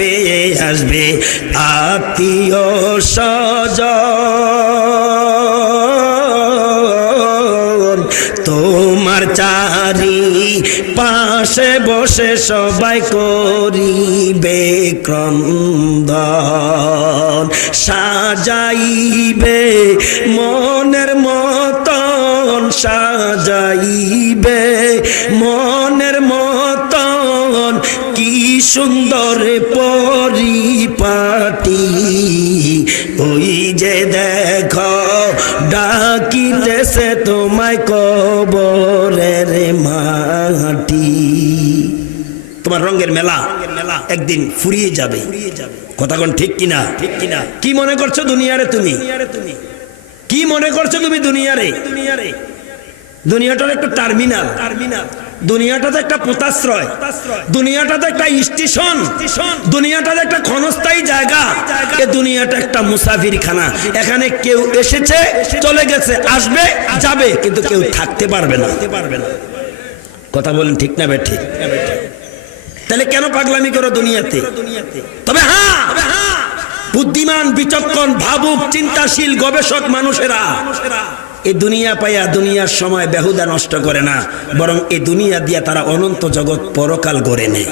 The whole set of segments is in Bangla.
পেয়ে আসবে আত্মীয় স্বজন? তোমার চারি পাশে বসে সবাই করিবে ক্রন্দন সাজাইবে মনের ডাকিতেছে তোমায় কবরের মাটি। তোমার রঙের মেলা একদিন ফুরিয়ে যাবে। কথাগণ ঠিক কিনা? ঠিক কিনা কি মনে করছ দুনিয়ারে তুমি? তুমি কি মনে করছ তুমি দুনিয়ারে? দুনিয়ারে দুনিয়াটার একটা টার্মিনাল টার্মিনাল। দুনিয়াটা তো একটা পোতাশ্রয় দুনিয়াটা তো একটা স্টেশন দুনিয়াটা তো একটা ক্ষণস্থায়ী জায়গা। এ দুনিয়াটা একটা মুসাফির খানা এখানে কেউ এসেছে, চলে গেছে, আসবে, যাবে, কিন্তু কেউ থাকতে পারবে না। কথা বলেন ঠিক না বে ঠিক তাহলে কেন পাগলামি করো দুনিয়াতে? তবে হ্যাঁ বুদ্ধিমান, বিচক্ষণ, ভাবুক, চিন্তাশীল, গবেষক মানুষেরা। এই দুনিয়া পাইয়া দুনিয়ার সময় বেহুদা নষ্ট করে না, বরং এই দুনিয়া দিয়া তারা অনন্ত জগৎ পরকাল গড়ে নেয়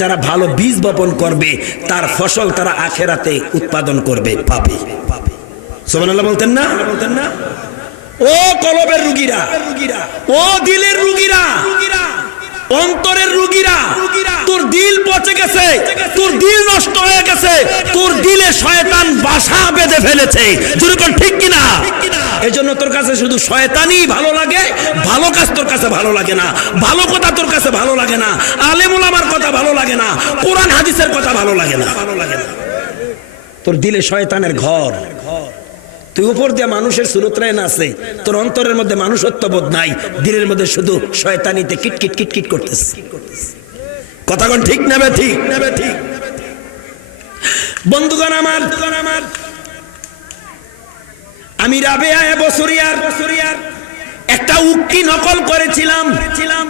যারা ভালো বীজ বপন করবে, তার ফসল তারা আখেরাতে উৎপাদন করবে, পাবে। বলতেন না বলতেন না? ও কলবের রুগীরা, ও দিলের রুগীরা, অন্তরের রুগীরা তোর দিল নষ্ট হয়ে গেছে, তোর দিলে শয়তান বাসা বেঁধে ফেলেছে। ঠিক কিনা? তোর কাছে শুধু শয়তানই ভালো লাগে, ভালো কাজ তোর কাছে ভালো লাগে না, ভালো কথা তোর কাছে ভালো লাগে না কথা ভালো লাগে না, কোরআন হাদিসের কথা ভালো লাগে না। ভালো লাগে না তোর দিলে শয়তানের ঘর। তুই উপর দিয়ে মানুষের সুরতরায় না আছে, তোর অন্তরের মধ্যে মানুষত্ব বোধ নাই, দিলের মধ্যে শুধু শয়তানিতে কিটকিট কিটকিট করতেছে। কথা কোন ঠিক নেবে ঠিক নেবে ঠিক? বন্ধুগণ আমার আমার আমি রাবেয়া বসরিয়ার বসরিয়ার একটা উক্তি নকল করেছিলাম। ছিলাম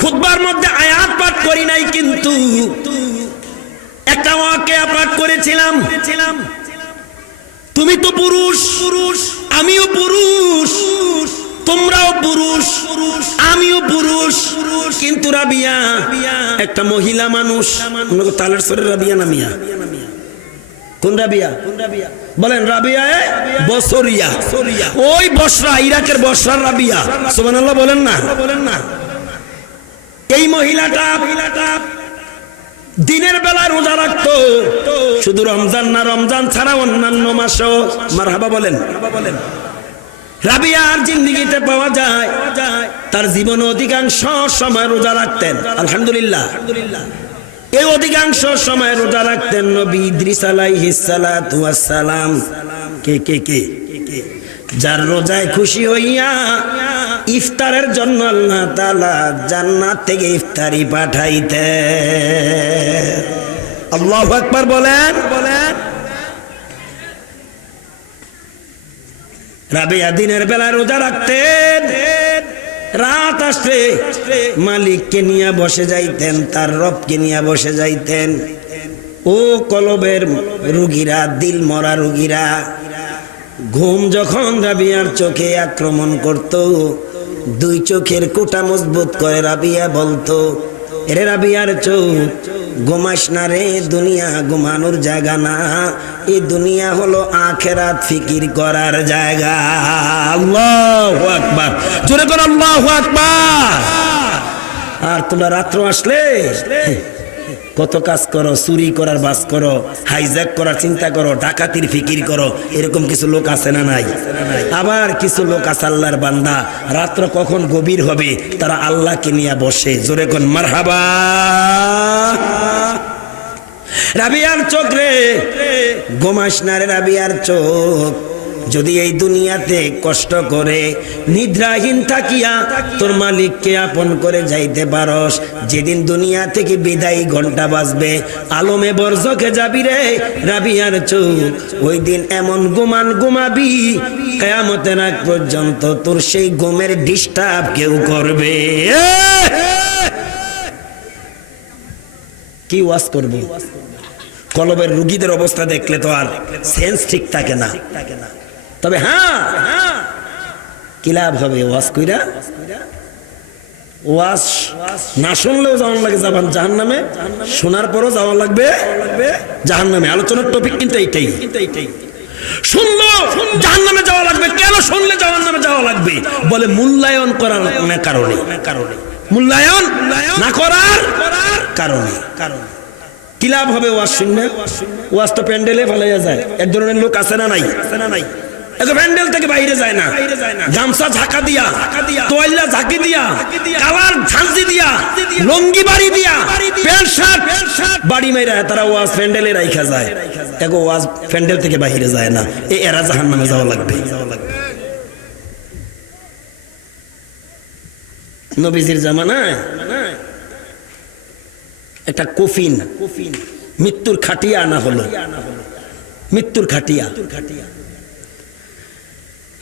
খুতবার মধ্যে আয়াত পাঠ করি নাই কিন্তু একটা ওয়াকে পাঠ করেছিলাম। ছিলাম তুমি তো পুরুষ পুরুষ, আমিও পুরুষ। তোমরাও পুরুষ, আমিও পুরুষ। কিন্তু রাবিয়া, একটা মহিলা মানুষ, মনে তালের সরে রাবিয়া না মিয়া? কোন রাবিয়া? বলেন, রাবিয়া বসরিয়া। ওই বসরা বলেন না বলেন না? এই দিনের বেলা রোজা রাখতো। শুধু রমজান না, রমজান ছাড়া অন্যান্য মাসও মার হাবা বলেন বলেন। রাবিয়ার জিন্দিগিতে পাওয়া যায়, তার জীবন অধিকাংশ সময় রোজা রাখতেন। আলহামদুলিল্লাহ। এই অধিকাংশ সময় রোজা রাখতেন নবী ইদ্রিস আলাইহিস কে কে কে? যার রোজায় খুশি হইয়া ইফতারের জন্য আল্লাহ তাআলা জান্নাত থেকে ইফতারি পাঠাইতে আল্লাহু আকবার বলেন বলেন। রাবিয়া দিনের বেলা রোজা রাখতেন। রাত আসলে মালিককে নিয়ে বসে যাইতেন, তার রবকে নিয়ে বসে যাইতেন। ও কলবের রুগীরা, দিল মরা রুগীরা, ঘুম যখন রাবিয়ার চোখে আক্রমণ করত, দুই চোখের কোটা মজবুত করে রাবিয়া বলতো, এরে রাবিয়ার চোখ ঘুমাস না রে দুনিয়া, ঘুমানোর জায়গা না। এই দুনিয়া হলো আখেরাত ফিকির করার জায়গা। আল্লাহ আকবার। জোরে করো আল্লাহ আকবার। আর তোমরা রাত্র আসলে? কত কাজ করো, চুরি করার বাস করো হাইজ্যাক করার চিন্তা করো, ডাকাতির ফিকির করো, এরকম কিছু লোক আছে না নাই? আবার কিছু লোক আছে আল্লাহর বান্দা, রাত্র কখন গভীর হবে, তারা আল্লাহকে নিয়ে বসে, জোরে কোন মারহাবা। রাবিয়ার চোখ রে গোমাস না রে রাবিয়ার চোখ। যদি এই দুনিয়াতে কষ্ট করে, নিদ্রাহীন থাকিয়া তোর মালিককে আপন করে যাইতে পারস, যেদিন দুনিয়া থেকে বিদায়ী ঘণ্টা বাজবে, আলমে বর্জকে যাবি রে রাবিয়ার চোখ। ওই দিন এমন গুমান গুমাবি, কেয়ামতের আগ পর্যন্ত তোর সেই ঘুমের ডিস্টার্ব কেউ করবে। কি ওয়াজ করবি? কলবের রুগীদের অবস্থা দেখলে তো আর সেন্স ঠিক থাকে না। তবে হ্যাঁ কি লাভ হবে ওয়াজ কইরা? ওয়াজ না শুনলেও যাওয়ার লাগে যাবান জাহান নামে শোনার পরও যাওয়া লাগবে জাহান নামে আলোচনার টপিক কিন্তু এইটাই। শুনলো জাহান নামে যাওয়া লাগবে। কেন শুনলে জাহান নামে যাওয়া লাগবে? বলে মূল্যায়ন করার না কারণে। কারণে মূল্যায়ন না করার কারণে। কারণে কি লাভ হবে ওয়াজ শুনলে? ওয়াজ তো প্যান্ডেলে ফেলাইয়া যায়। এক ধরনের লোক আছে না নাই আছে না নাই? প্যান্ডেল থেকে বাইরে যায় না। গামছা ঝাঁকা দিয়া তোয়াল্লা ঝাঁকি দিয়া কালার ঝাঁঝি দিয়া লঙ্গি বাড়ি দিয়া প্যান্ট শার্ট বাড়ি মাইরা তারা ওয়াজ প্যান্ডেলে রাইখা যায়। এগো ওয়াজ প্যান্ডেল থেকে বাইরে যায় না। এ এরা জাহান নামে যাওয়া লাগবে। নবীজির জামানায় একটা কফিন মৃত্যুর খাটিয়া আনা হলো। মৃত্যুর খাটিয়া।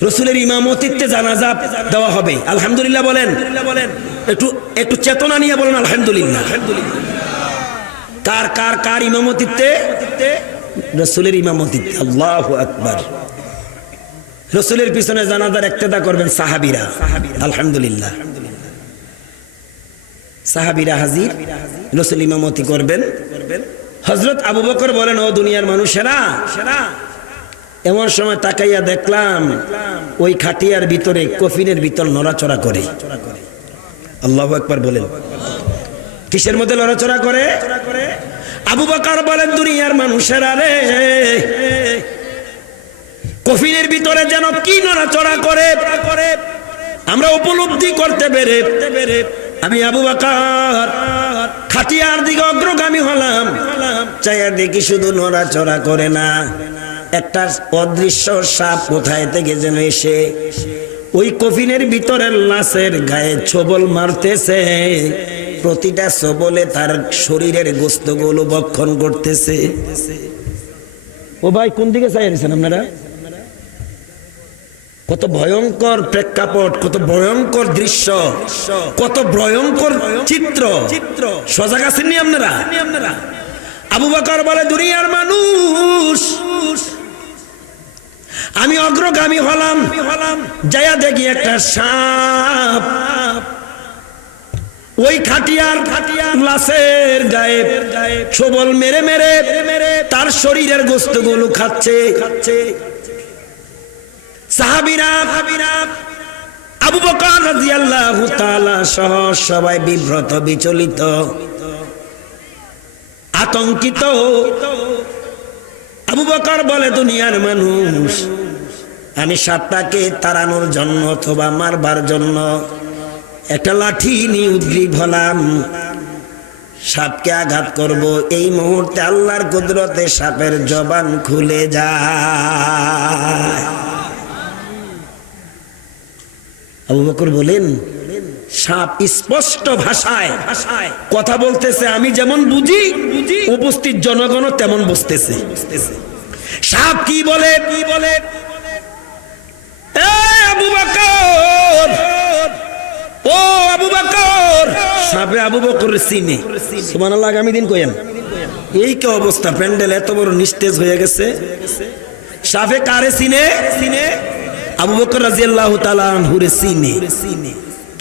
রসুলের ইমামতিত্বে জানাজা দেওয়া হবে। আলহামদুলিল্লাহ বলেন। একটু একটু চেতনা নিয়ে বলেন, আলহামদুলিল্লাহ। কার কার কার ইমামতিত্বে রসুলের ইমামতিত্বে আল্লাহ আকবার। রসুলের পিছনে জানাজার একতেদা করবেন সাহাবিরা। আলহামদুলিল্লাহ। সাহাবিরা হাজির, রসুল ইমামতি করবেন। হজরত আবু বকর বলেন, ও দুনিয়ার মানুষেরা এমন সময় তাকাইয়া দেখলাম ওই খাটিয়ার ভিতরে কফিনের ভিতর নড়াচড়া করে। আল্লাহ একবার বলেন। কিসের মধ্যে নড়াচড়া করে? আবু বকর বলেন, দুনিয়ার মানুষেরা রে, কফিনের ভিতরে যেন কি নড়াচড়া করে? আমরা উপলব্ধি করতে পেরে আমি আবু বাকার খাটিয়ার দিকে অগ্রগামী হলাম। চাইয়া দেখি শুধু নড়াচড়া করে না। একটা অদৃশ্য সাপ কোথায় থেকে যেন এসে ওই কফিনের ভিতরের লাশের গায়ে ছবল মারতেছে। প্রতিটা সবলে তার শরীরের গোস্তগুলো বক্ষণ করতেছে। ও ভাই, কোন দিকে চাই আপনারা? কত ভয়ঙ্কর প্রেক্ষাপট, কত ভয়ঙ্কর দৃশ্য, কত ভয়ঙ্কর চিত্র চিত্র। সজাগ আছেননি আপনারা? আবু বাকর বলে, দুনিয়ার মানুষ আমি অগ্রগামী হলাম। হলাম যায়া দেখি একটা সাপ। ওই খাটিয়ার খাটিয়ার লাশের গায়ে ছবল মেরে মেরে মেরে তার শরীরের গোস্তগুলো খাচ্ছে। খাচ্ছে সাহাবিরা সাহাবিরা আবু বকর রাদিয়াল্লাহু সহ সবাই বিব্রত, বিচলিত, আতঙ্কিত। আবু বকর বলে, দুনিয়ার মানুষ, আমি সাপটাকে তাড়ানোর জন্য অথবা মারবার জন্য একটা লাঠি নিয়ে উদ্গ্রীব হলাম। সাপকে আঘাত করব। এই মুহূর্তে আল্লাহর কুদরতে সাপের জবান খুলে যায়। আবু বকর বলেন সাপ স্পষ্ট ভাষায় কথা বলতেছে, আমি যেমন বুঝি, উপস্থিত জনগণ তেমন বুঝতেছে। সাপ কি বলে? কি বলে ও আবু সাপে আবু বকর চিনে। সুবহানাল্লাহ, আগামী দিন কইেন এই কি অবস্থা? প্যান্ডেল এত বড় নিস্তেজ হয়ে গেছে। সাপে কারে চিনে? চিনে আবু বকর রাজিয়াল্লাহু তাআলা আনহুরে চিনে।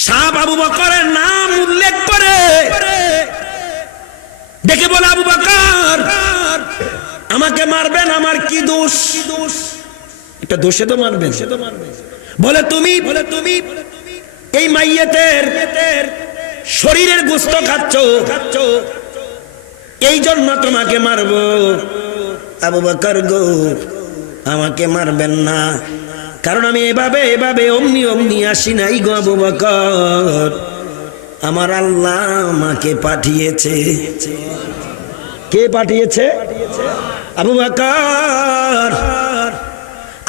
সাপ আবু বকরের নাম উল্লেখ করে দেখে বলে, আবু বকর, আমাকে মারবেন, আমার কি দোষ? একটা দোষে তো মারবেন। বলে, তুমি বলে তুমি এই মাইয়েতের শরীরের গুস্ত খাচ্ছ খাচ্ছ, এই জন্য তোমাকে মারবো। আবু বকর গো, আমাকে মারবেন না। কারণ আমি এভাবে এভাবে অমনি অমনি আসি নাই গো আবু আমার আল্লাহ আমাকে পাঠিয়েছে। কে পাঠিয়েছে? আবু বকর।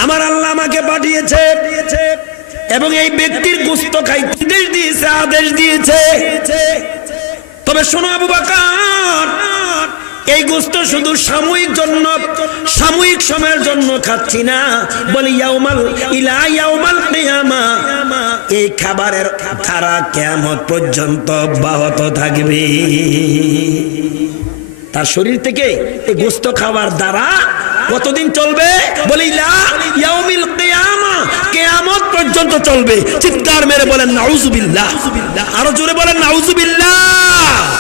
আমার আল্লাহ আমাকে পাঠিয়েছে এবং এই ব্যক্তির গুস্ত খাইতে দিয়েছে, আদেশ দিয়েছে। তবে শোনো আবু বকর এই গোস্ত শুধু সাময়িক জন্য, সাময়িক সময়ের জন্য খাচ্ছি না। বলি, ইয়াউমাল, ইলা ইয়াউমাল কিয়ামা। এই খাবারের ধারা কিয়ামত পর্যন্ত অব্যাহত থাকবে। তার শরীর থেকে এই গোস্ত খাবার দ্বারা কতদিন চলবে? বলি লা ইয়াউমিল কিয়ামা। কিয়ামত পর্যন্ত চলবে। চিৎকার মেরে বলেন, নাউজুবিল্লাহ। আরও জোরে বলেন, নাউজুবিল্লাহ।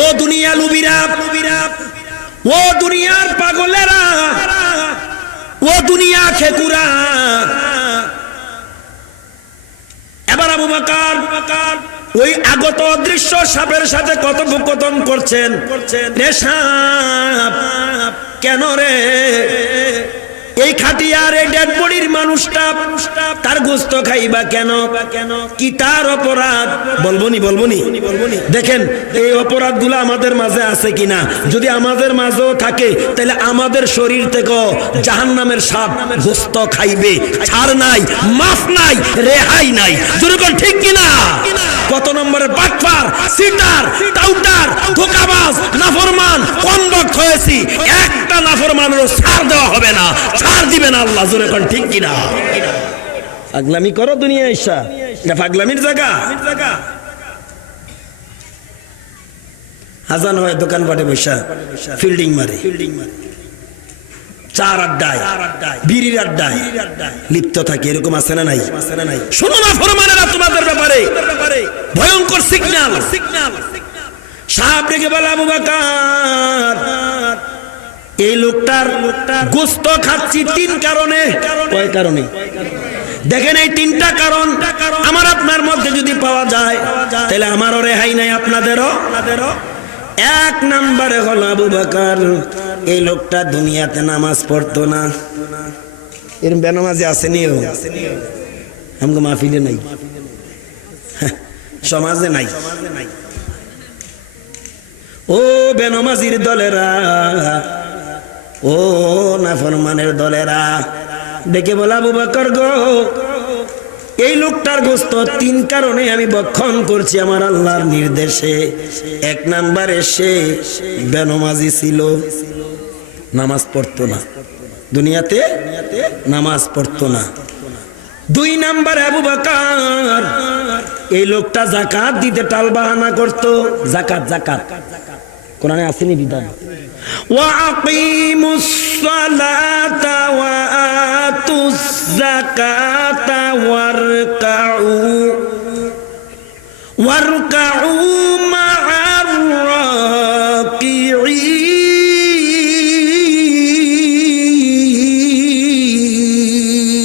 ও দুনিয়া লুবিরা, ও দুনিয়ার পাগলেরা, ও দুনিয়া খেকুরা। এবার আবু বাকার ওই আগত অদৃশ্য সাপের সাথে কথোপকথন করছেন। রে সাপ, কেন রে? এই খাটিয়ার এই ডেড বডির মানুষটা তার গোস্ত খাইবা কেন? কি তার অপরাধ? বলবনি বলবনি। দেখেন, এই অপরাধগুলো আমাদের মাঝে আছে কিনা? যদি আমাদের মাঝেও থাকে, তাহলে আমাদের শরীর থেকে জাহান নামের সাপ গোস্ত খাইবে। ছাড় নাই, মাফ নাই, রেহাই নাই। যেরকম ঠিক কিনা? কত নম্বরের বাটফার, সিটার, টাউটার, ধোকাবাজ, নাফরমান, কন্ডক্ট হয়েছি। একটা নাফরমানেরও ছাড় দেওয়া হবে না। ছাড় দিবে না আল্লাহ, জোরে কোন, ঠিক কিনা? পাগলামি করো দুনিয়া ঈশা এটা পাগলামির জায়গা। হাজান হয় দোকান পাটে বৈশা ফিল্ডিং মারে। ফিল্ডিং মারে চার আড্ডায়, বিড়ির আড্ডায়, লিপ্ত থাকে, এরকম আছে না নাই? শোনো না ফরমানেরা তোমাদের ব্যাপারে। ভয়ঙ্কর সিগন্যাল সিগন্যাল সাহাব রেখে বলা, আবু বাকার এই লোকটার গোস্ত খাচ্ছি তিন কারণে। কয় কারণে? দেখেন এই তিনটা কারণ আমার আপনার মধ্যে যদি পাওয়া যায়, তাহলে আমারও রেহাই নাই, আপনাদেরও? এক নম্বরে হলো আবু বাকার। এই লোকটা দুনিয়াতে নামাজ পড়তো না। এরম বেনামাজি আসেনি আমাকে মাহফিলে নাই। সমাজে নাই। ও বেনমাজির দলেরা ও নাফরমানের দলেরা, ডেকে বলা, আবু বকর গো, এই লোকটার গোস্ত তিন কারণে আমি বক্ষণ করছি আমার আল্লাহর নির্দেশে। এক নাম্বারে সে বেনমাজি ছিল। নামাজ পড়তো না। দুনিয়াতে নামাজ পড়তো না। দুই নাম্বার আবু বাকার, এই লোকটা জাকাত দিতে টাল বাহানা করতো। জাকাত জাকাত। কোরআনে আসেনি বিধান وأقيموا الصلاة وآتوا الزكاة واركعوا واركعوا مع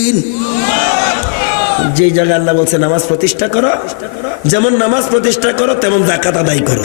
الراكعين যে জায়গায় আল্লাহ বলছে নামাজ প্রতিষ্ঠা করো যেমন নামাজ প্রতিষ্ঠা করো তেমন জাকাত আদায় করো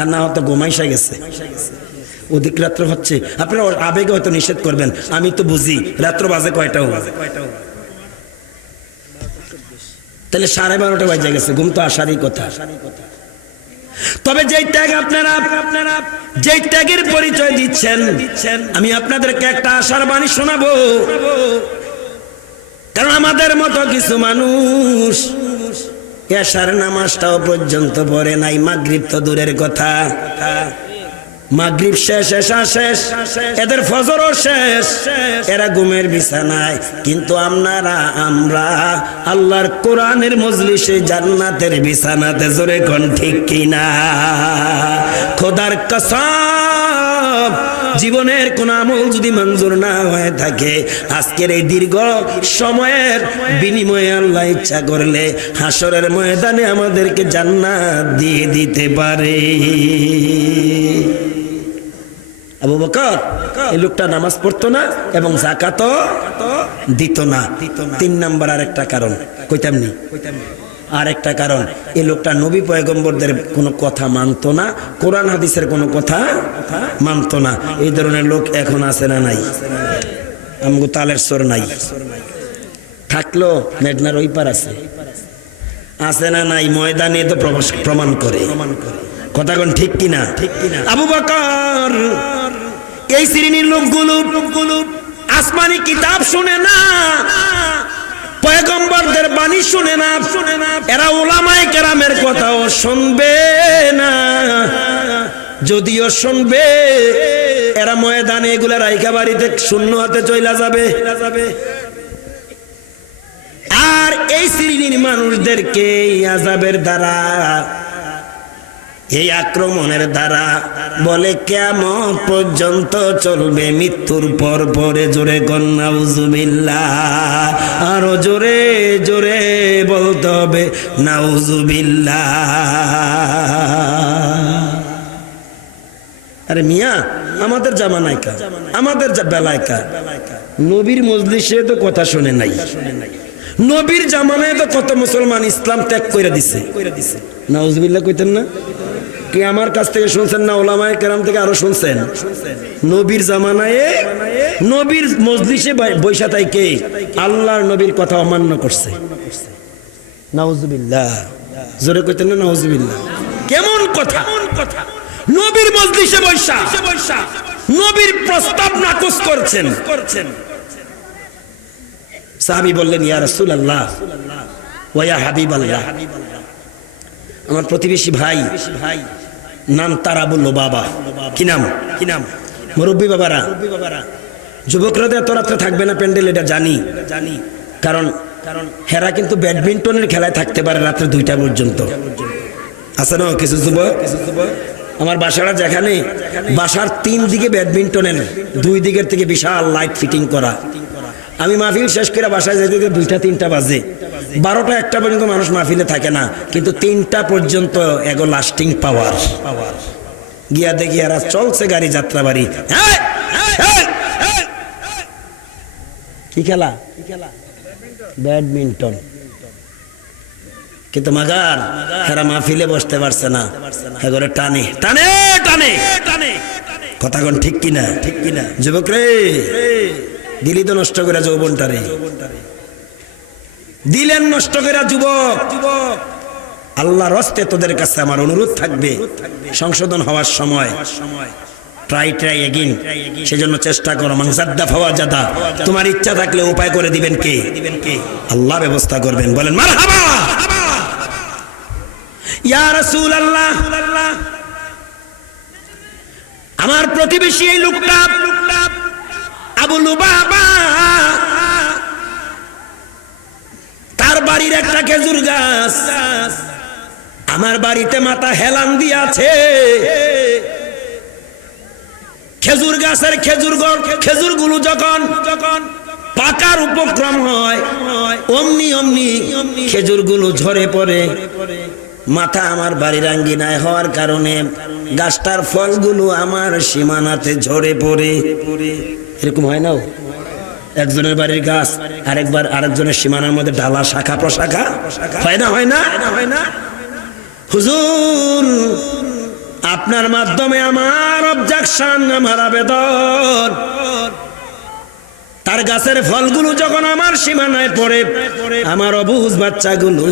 আর না হয়তো গোমাইশা গেছে। অধিক রাত্র হচ্ছে। আপনারা আবেগে হয়তো নিষেধ করবেন। আমি তো বুঝি, রাত্র বাজে কয়টাও তাহলে সাড়ে বারোটা বাজে গেছে, ঘুম তো আসারই কথা। তবে যেই ত্যাগ আপনারা আপনারা, যেই ত্যাগের পরিচয় দিচ্ছেন, আমি আপনাদেরকে একটা আশার বাণী শোনাবো। কারণ আমাদের মতো কিছু মানুষ এশার নামাজটাও পর্যন্ত পড়ে নাই। মাগরিব তো দূরের কথা। মাগরিব শেষ এসা শেষ, এদের ফজরও শেষ। এরা ঘুমের বিছানায়। কিন্তু আপনারা, আমরা আল্লাহর কোরআনের মজলিসে জান্নাতের বিছানাতে জোরে কোন ঠিক কিনা? খোদার কসম জীবনের কোন আমল যদি মঞ্জুর না হয়ে থাকে, আজকের এই দীর্ঘ সময়ের বিনিময়ে আল্লাহ ইচ্ছা করলে হাসরের ময়দানে আমাদেরকে জান্নাত দিয়ে দিতে পারে। আবু বকর, এই লোকটা নামাজ পড়তো না এবং জাকাতও দিত না। তিন নাম্বার আরেকটা কারণ, কইতাম নি? আর একটা কারণ, এই লোকটা নবী পয়গম্বরদের কোনো কথা মানতো না, কোরআন হাদিসের কোনো কথা মানতো না। এই ধরনের লোক এখন আছে না নাই? আমগো তালের সর নাই। থাকল মেঘনার ওই পার আছে। আছে না নাই ময়দানে তো প্রমাণ করে। কথা কোন ঠিক কিনা ঠিক কিনা? আবু বকর, এই শ্রেণির লোকগুলো আসমানি কিতাব শুনে না পয়গম্বরদের বাণী শুনে না শুনে না এরা ওলামাই কেরামের কথাও শুনবে না। যদিও শুনবে, এরা ময়দানে এগুলা রাইকা বাড়িতে শূন্য হাতে চইলা যাবে। আর এই শ্রেণির মানুষদেরকে আজাবের দ্বারা এই আক্রমণের দ্বারা বলে কেমন পর্যন্ত চলবে মৃত্যুর পর পরে জোরে কন্যা উজুবিল্লা আরও জোরে জোরে বলতে হবে নাউজুবিল্লা আরে মিয়া, আমাদের জামানায় কা আমাদের বেলায় কা নবীর মজলিসে তো কথা শুনে নাই। নবীর জামানায় তো কত মুসলমান ইসলাম ত্যাগ করে দিছে। নাউজুবিল্লাহ কইতেন না? কি আমার কাছ থেকে শুনছেন না ওলামায়ে কেরাম থেকে আরও শুনছেন? নবীর জামানায়, নবীর মজলিসে বৈশা তাই কে? আল্লাহর নবীর কথা অমান্য করছে। নাউজুবিল্লাহ। জোরে কইতেন না নাউজুবিল্লাহ? কেমন কথা? কথা নবীর মজলিসে বৈশা বৈশা নবীর প্রস্তাব নাকচ করছেন। করছেন সাহাবী বললেন, ইয়া রাসূলুল্লাহ, ওয়া ইয়া হাবিবাল্লাহ। আমার প্রতিবেশী ভাই ভাই নাম তারা বলল বাবা কি নাম? কি নাম? মুরব্বী বাবারা। যুবকরা তো এত রাত্রে থাকবে না প্যান্ডেল এটা জানি। জানি। কারণ কারণ হেরা কিন্তু ব্যাডমিন্টনের খেলায় থাকতে পারে রাত্রে দুইটা পর্যন্ত। আছে না কিছু যুবক? আমার বাসাটা যেখানে বাসার তিন দিকে ব্যাডমিন্টনের দুই দিকের থেকে বিশাল লাইট ফিটিং করা। আমি মাহফিল শেষ করে বাসায় যেতে দুইটা তিনটা বাজে। বারোটা একটা পর্যন্ত মানুষ মাহফিলে থাকে না, কিন্তু তিনটা পর্যন্ত এগো লাস্টিং পাওয়ার পাওয়ার গিয়া দেখি এরা চলছে গাড়ি যাত্রা বাড়ি। কি খেলা? ব্যাডমিন্টন। কিন্তু মাগার এরা মাহফিলে বসতে পারছে না। এগোরে টানে। টানে টানে। টানে কথা কোন ঠিক কিনা? ঠিক কিনা যুবক রে, দিলি তো নষ্ট করে যৌবনটারে দিলেন নষ্ট করা যুবক। যুবক আল্লাহর হস্তে তোদের কাছে আমার অনুরোধ থাকবে। সংশোধন হওয়ার সময়। ট্রাই ট্রাই এগিন সেজন্য চেষ্টা করো মাংসাদ্দা ফাওয়া জাদা তোমার ইচ্ছা থাকলে উপায় করে দিবেন কে? আল্লাহ ব্যবস্থা করবেন। বলেন, মারহাবা! ইয়া রাসূলুল্লাহ! আমার প্রতিবেশী এই লোকটা আবুলু বাবা বাড়ির একটা খেজুর গাছ। আমার বাড়িতে মাথা হেলান দিয়াছে। খেজুর গাছের খেজুর খেজুরগুলো যখন যখন পাকার উপক্রম হয়, অমনি অমনি খেজুরগুলো ঝরে পড়ে। মাথা আমার বাড়ির আঙ্গিনায় হওয়ার কারণে গাছটার ফলগুলো আমার সীমানাতে ঝরে পড়ে। এরকম হয় না একজনের বাড়ির গাছ, আরেকবার আরেকজনের সীমানার মধ্যে ডালা শাখা প্রশাখা। হয় না হয় না? হয় না হুজুর, আপনার মাধ্যমে আমার অবজেকশন আমার আবেদন। তার গাছের ফলগুলো যখন আমার সীমানায় পড়ে, আমার অবুজ বাচ্চাগুলো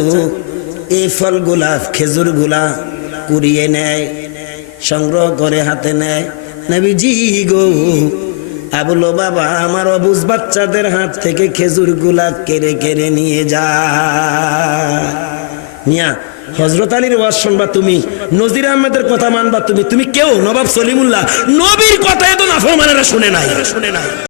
এই ফলগুলা, খেজুরগুলা কুড়িয়ে নেয়, সংগ্রহ করে হাতে নেয়। নবীজি গো আবুলো বাবা আমার অবুজ বাচ্চাদের হাত থেকে খেজুরগুলা কেড়ে কেড়ে নিয়ে যা। নিয়া হজরত আলীর ওয়াজ শুনবা তুমি, নজির আহমেদের কথা মানবা তুমি। তুমি কেউ নবাব সলিমুল্লাহ? নবীর কথা এত নাফরমানেরা শুনে নাই শুনে নাই।